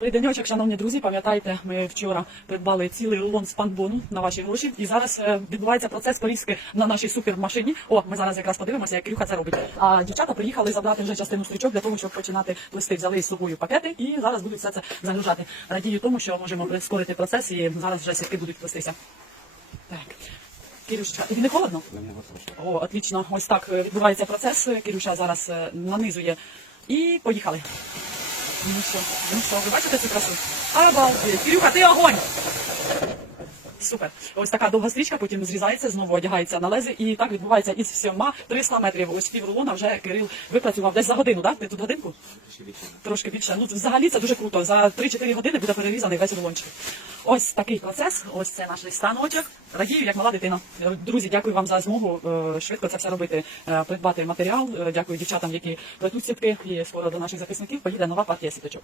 Добрий денечок, шановні друзі. Пам'ятаєте, ми вчора придбали цілий рулон спанбону на ваші гроші, і зараз е, відбувається процес порізки на нашій супермашині. О, ми зараз якраз подивимося, як Кирюха це робить. А дівчата приїхали забрати вже частину стрічок для того, щоб починати плести. Взяли з собою пакети і зараз будуть все це загружати. Радію тому, що можемо прискорити процес, і зараз вже сітки будуть плестися. Так. Кирюшечка, тобі не холодно? О, отлично. Ось так е, відбувається процес. Кирюша зараз е, нанизує. І поїхали. Ну що, ну що, ви бачите цю красу? Обалдеть. Кирюха, ти огонь! Супер. Ось така довга стрічка, потім зрізається, знову одягається на лези, і так відбувається із всіма 300 метрів. Ось піврулона вже Кирил випрацював десь за годину, так? Ти тут годинку? Трошки більше. Ну, взагалі це дуже круто. За 3-4 години буде перерізаний весь рулончик. Ось такий процес. Ось це наш станочок. Радію, як мала дитина. Е, Друзі, дякую вам за змогу е, швидко це все робити, е, придбати матеріал. Дякую дівчатам, які плетуть сітки. І скоро до наших захисників поїде нова партія сіточок.